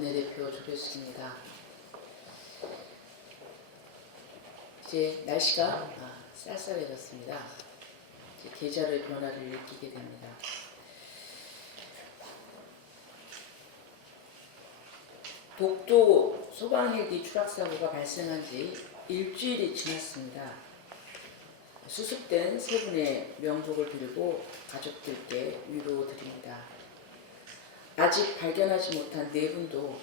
원내대표 조교수입니다. 이제 날씨가 아, 쌀쌀해졌습니다. 이제 계절의 변화를 느끼게 됩니다. 독도 소방헬기 추락사고가 발생한 지 일주일이 지났습니다. 수습된 세 분의 명복을 빌고 가족들께 위로드립니다. 아직 발견하지 못한 네 분도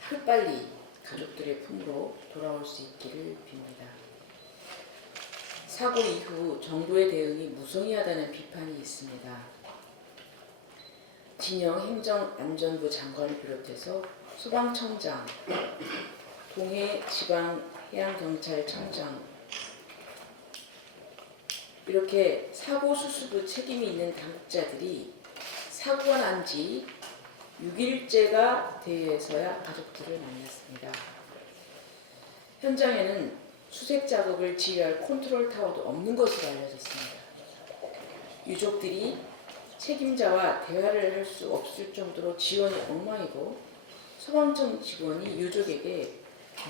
하루빨리 가족들의 품으로 돌아올 수 있기를 빕니다. 사고 이후 정부의 대응이 무성의하다는 비판이 있습니다. 진영 행정안전부 장관을 비롯해서 소방청장, 동해 지방 해양경찰청장 이렇게 사고 수습의 책임이 있는 당국자들이 사고가 난 지 6일째가 되어서야 가족들을 만났습니다. 현장에는 수색 작업을 지휘할 컨트롤 타워도 없는 것으로 알려졌습니다. 유족들이 책임자와 대화를 할 수 없을 정도로 지원이 엉망이고 소방청 직원이 유족에게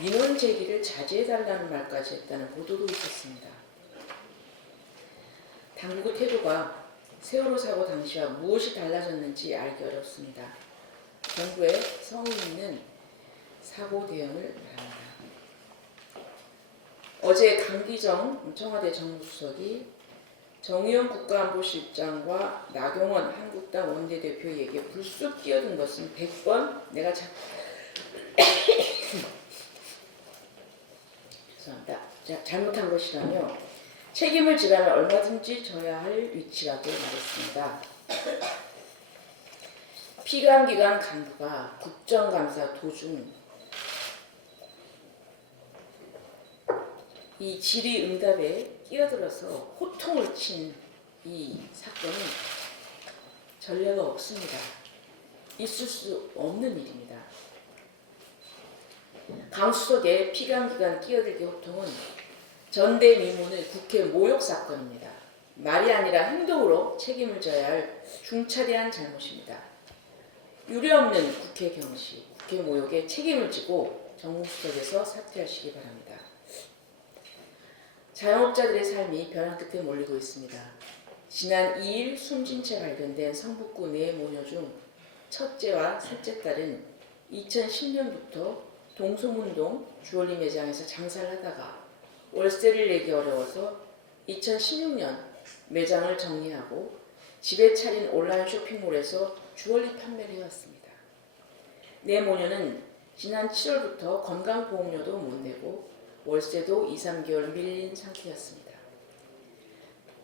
민원 제기를 자제해달라는 말까지 했다는 보도도 있었습니다. 당국의 태도가 세월호 사고 당시와 무엇이 달라졌는지 알기 어렵습니다. 정부의 성의 있는 사고 대응을 바랍니다. 어제 강기정 청와대 정무수석이 정의용 국가안보실장과 나경원 한국당 원내대표에게 불쑥 끼어든 것은 100번 내가 자... 죄송합니다. 자, 잘못한 것이라며 책임을 지라면 얼마든지 져야 할 위치라고 말했습니다. 피감기관 간부가 국정감사 도중 이 질의응답에 끼어들어서 호통을 친 이 사건은 전례가 없습니다. 있을 수 없는 일입니다. 강수석의 피감기관 끼어들기 호통은 전대미문의 국회 모욕 사건입니다. 말이 아니라 행동으로 책임을 져야 할 중차대한 잘못입니다. 유례없는 국회 경시, 국회 모욕에 책임을 지고 정무수석에서 사퇴하시기 바랍니다. 자영업자들의 삶이 벼랑 끝에 몰리고 있습니다. 지난 2일 숨진 채 발견된 성북구 네 모녀 중 첫째와 셋째 딸은 2010년부터 동소문동 주얼리 매장에서 장사를 하다가 월세를 내기 어려워서 2016년 매장을 정리하고 집에 차린 온라인 쇼핑몰에서 주얼리 판매를 해왔습니다. 네 모녀는 지난 7월부터 건강보험료도 못 내고 월세도 2, 3개월 밀린 상태였습니다.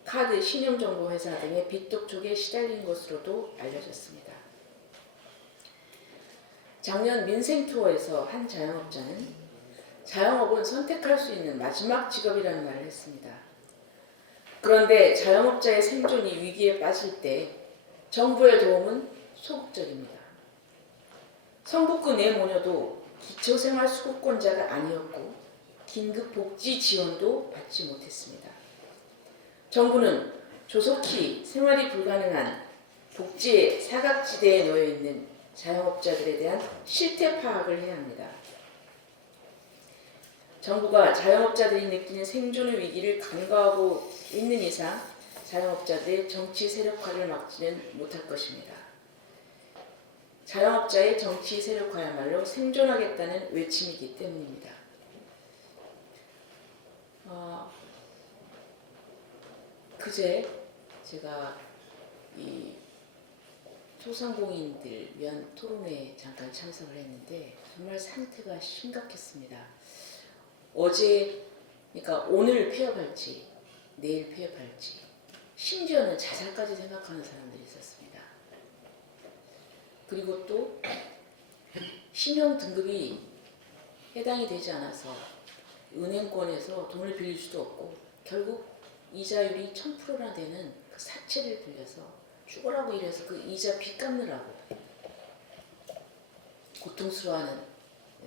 카드, 신용정보회사 등의 빚독촉에 시달린 것으로도 알려졌습니다. 작년 민생투어에서 한 자영업자는 자영업은 선택할 수 있는 마지막 직업이라는 말을 했습니다. 그런데 자영업자의 생존이 위기에 빠질 때 정부의 도움은 소극적입니다. 성북구 내 모녀도 기초생활수급권자가 아니었고 긴급 복지 지원도 받지 못했습니다. 정부는 조속히 생활이 불가능한 복지의 사각지대에 놓여 있는 자영업자들에 대한 실태 파악을 해야 합니다. 정부가 자영업자들이 느끼는 생존의 위기를 간과하고 있는 이상 자영업자들의 정치 세력화를 막지는 못할 것입니다. 자영업자의 정치 세력화야말로 생존하겠다는 외침이기 때문입니다. 어, 그제 제가 이 소상공인들 위한 토론회에 잠깐 참석을 했는데 정말 상태가 심각했습니다. 어제 그러니까 오늘 폐업할지 내일 폐업할지 심지어는 자살까지 생각하는 사람들이 있었습니다. 그리고 또 신용 등급이 해당이 되지 않아서 은행권에서 돈을 빌릴 수도 없고 결국 이자율이 1000%나 되는 그 사채를 빌려서 죽으라고 이래서 그 이자 빚 갚느라고 고통스러워하는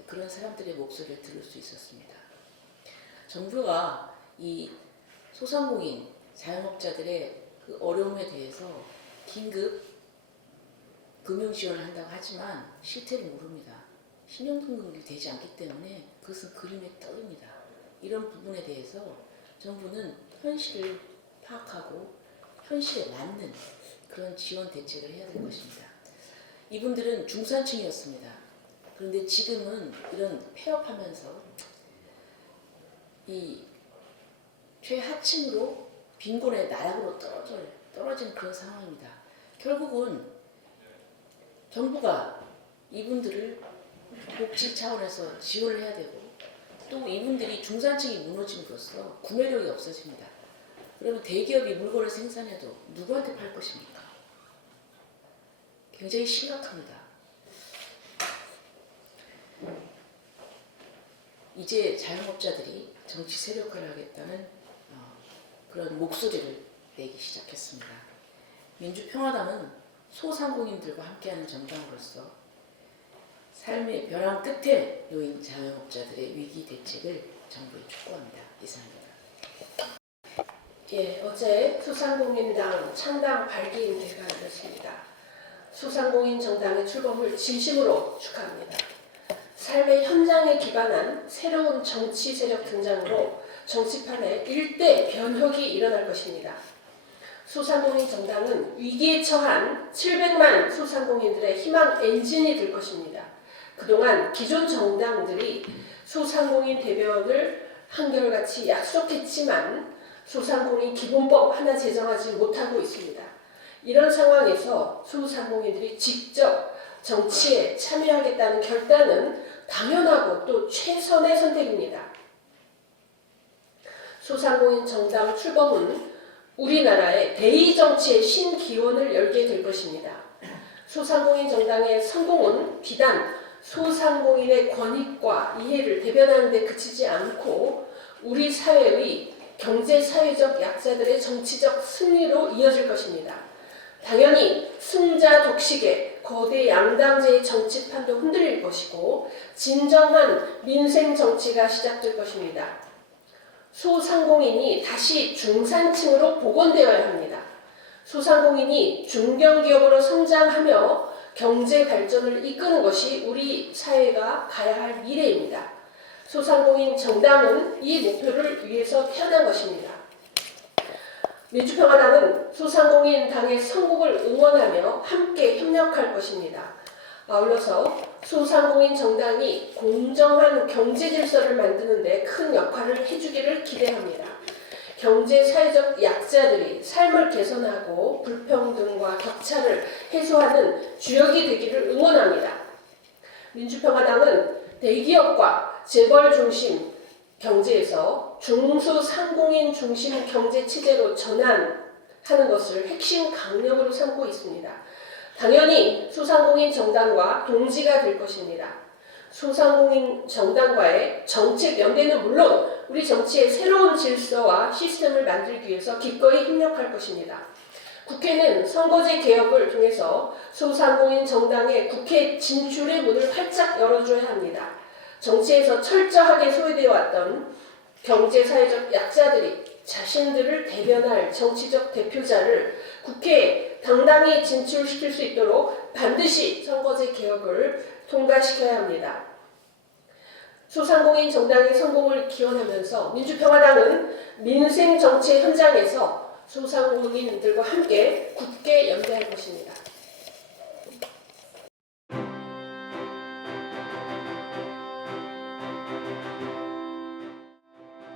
그런 사람들의 목소리를 들을 수 있었습니다. 정부가 이 소상공인 자영업자들의 그 어려움에 대해서 긴급 금융 지원을 한다고 하지만 실태를 모릅니다. 신용등록이 되지 않기 때문에 그것은 그림의 떡입니다. 이런 부분에 대해서 정부는 현실을 파악하고 현실에 맞는 그런 지원 대책을 해야 될 것입니다. 이분들은 중산층이었습니다. 그런데 지금은 이런 폐업하면서 이 최하층으로 빈곤의 나락으로 떨어져 떨어진 그런 상황입니다. 결국은 정부가 이분들을 복지 차원에서 지원을 해야 되고 또 이분들이 중산층이 무너짐으로써 구매력이 없어집니다. 그러면 대기업이 물건을 생산해도 누구한테 팔 것입니까? 굉장히 심각합니다. 이제 자영업자들이 정치 세력화를 하겠다는 어, 그런 목소리를 내기 시작했습니다. 민주평화당은 소상공인들과 함께하는 정당으로서 삶의 벼랑 끝에 놓인 자영업자들의 위기 대책을 정부에 촉구합니다. 이상입니다. 예, 어제 소상공인당 창당 8기인회가 열렸습니다. 소상공인 정당의 출범을 진심으로 축하합니다. 삶의 현장에 기반한 새로운 정치 세력 등장으로 정치판에 일대 변혁이 일어날 것입니다. 소상공인 정당은 위기에 처한 700만 소상공인들의 희망 엔진이 될 것입니다. 그동안 기존 정당들이 소상공인 대변을 한결같이 약속했지만 소상공인 기본법 하나 제정하지 못하고 있습니다. 이런 상황에서 소상공인들이 직접 정치에 참여하겠다는 결단은 당연하고 또 최선의 선택입니다. 소상공인 정당 출범은 우리나라의 대의 정치의 신기원을 열게 될 것입니다. 소상공인 정당의 성공은 비단 소상공인의 권익과 이해를 대변하는 데 그치지 않고 우리 사회의 경제 사회적 약자들의 정치적 승리로 이어질 것입니다. 당연히 승자 독식의 거대 양당제의 정치판도 흔들릴 것이고 진정한 민생 정치가 시작될 것입니다. 소상공인이 다시 중산층으로 복원되어야 합니다. 소상공인이 중견기업으로 성장하며 경제 발전을 이끄는 것이 우리 사회가 가야 할 미래입니다. 소상공인 정당은 이 목표를 위해서 태어난 것입니다. 민주평화당은 소상공인 당의 성공을 응원하며 함께 협력할 것입니다. 아울러서 소상공인 정당이 공정한 경제 질서를 만드는 데 큰 역할을 해주기를 기대합니다. 경제 사회적 약자들이 삶을 개선하고 불평등과 격차를 해소하는 주역이 되기를 응원합니다. 민주평화당은 대기업과 재벌 중심 경제에서 중소상공인 중심 경제 체제로 전환하는 것을 핵심 강력으로 삼고 있습니다. 당연히 소상공인 정당과 동지가 될 것입니다. 소상공인 정당과의 정책 연대는 물론 우리 정치의 새로운 질서와 시스템을 만들기 위해서 기꺼이 협력할 것입니다. 국회는 선거제 개혁을 통해서 소상공인 정당의 국회 진출의 문을 활짝 열어줘야 합니다. 정치에서 철저하게 소외되어 왔던 경제 사회적 약자들이 자신들을 대변할 정치적 대표자를 국회에 당당히 진출시킬 수 있도록 반드시 선거제 개혁을 통과시켜야 합니다. 소상공인 정당의 성공을 기원하면서 민주평화당은 민생 정치 현장에서 소상공인들과 함께 굳게 연대할 것입니다.